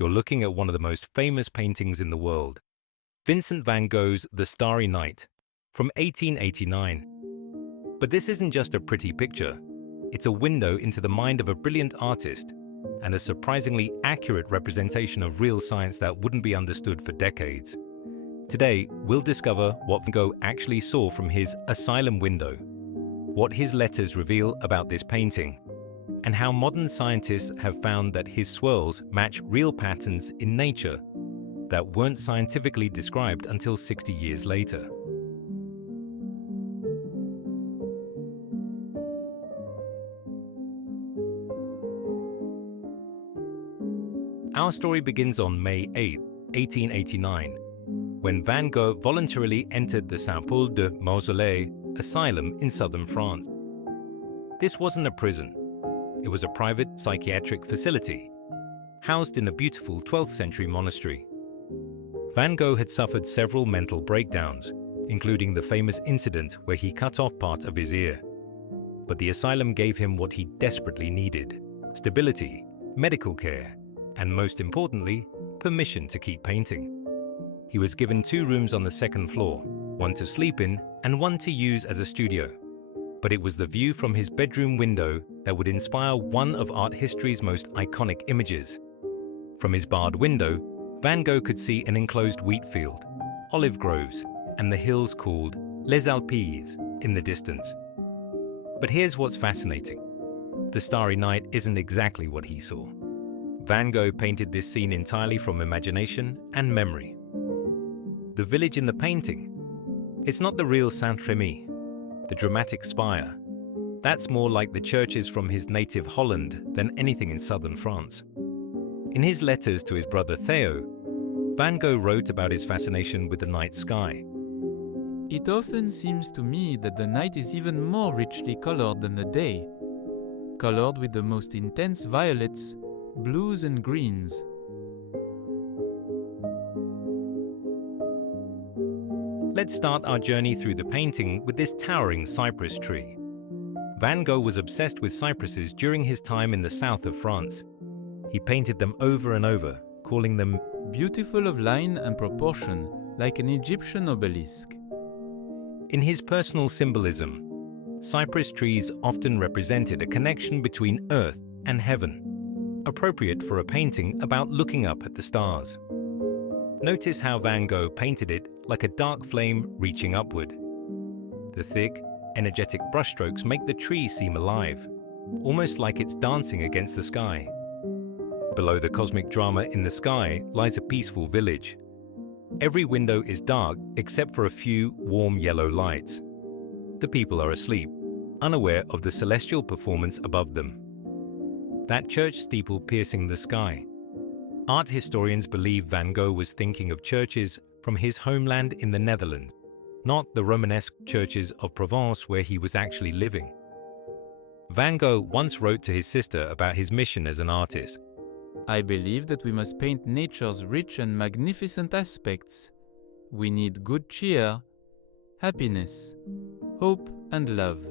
you're looking at one of the most famous paintings in the world, Vincent Van Gogh's The Starry Night from 1889. But this isn't just a pretty picture. It's a window into the mind of a brilliant artist and a surprisingly accurate representation of real science that wouldn't be understood for decades. Today, we'll discover what Van Gogh actually saw from his asylum window, what his letters reveal about this painting, and how modern scientists have found that his swirls match real patterns in nature that weren't scientifically described until 60 years later. Our story begins on May 8, 1889, when Van Gogh voluntarily entered the Saint-Paul de Mausolée asylum in southern France. This wasn't a prison. It was a private psychiatric facility, housed in a beautiful 12th century monastery. Van Gogh had suffered several mental breakdowns, including the famous incident where he cut off part of his ear. But the asylum gave him what he desperately needed: stability, medical care, and most importantly, permission to keep painting. He was given 2 rooms on the second floor, one to sleep in and one to use as a studio. But it was the view from his bedroom window that would inspire one of art history's most iconic images. From his barred window, Van Gogh could see an enclosed wheat field, olive groves, and the hills called Les Alpilles in the distance. But here's what's fascinating. The Starry Night isn't exactly what he saw. Van Gogh painted this scene entirely from imagination and memory. The village in the painting, it's not the real Saint-Rémy, the dramatic spire. That's more like the churches from his native Holland than anything in southern France. In his letters to his brother Theo, Van Gogh wrote about his fascination with the night sky. It often seems to me that the night is even more richly colored than the day, colored with the most intense violets, blues and greens. Let's start our journey through the painting with this towering cypress tree. Van Gogh was obsessed with cypresses during his time in the south of France. He painted them over and over, calling them beautiful of line and proportion, like an Egyptian obelisk. In his personal symbolism, cypress trees often represented a connection between earth and heaven, appropriate for a painting about looking up at the stars. Notice how Van Gogh painted it like a dark flame reaching upward. The thick, energetic brushstrokes make the tree seem alive, almost like it's dancing against the sky. Below the cosmic drama in the sky lies a peaceful village. Every window is dark except for a few warm yellow lights. The people are asleep, unaware of the celestial performance above them. That church steeple piercing the sky. Art historians believe Van Gogh was thinking of churches from his homeland in the Netherlands, not the Romanesque churches of Provence where he was actually living. Van Gogh once wrote to his sister about his mission as an artist. I believe that we must paint nature's rich and magnificent aspects. We need good cheer, happiness, hope and love.